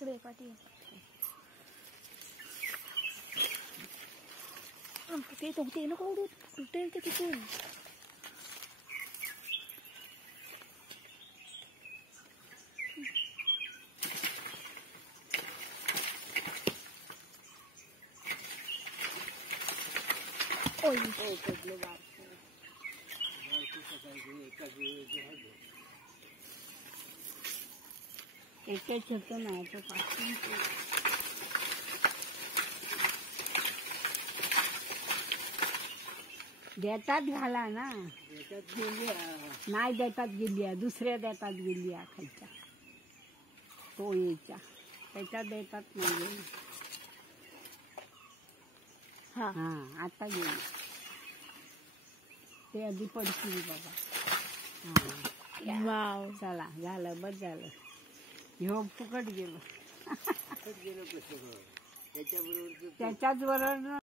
इकडे पाठी ते नको उडू तुटेल ते तिथून. ओय पडलं बारकं. एकच होतं ना तो पासून देतात घाला ना. नाही देतात गेली दुसऱ्या देतात गेली खायच्या तो यायच्या त्याच्यात देतात नाही. हा आता गेली ते आधी पडतील बाबा. वाव चला झालं बस झालं. ह्यो फुकट गेलो. त्याच्याच बरोबर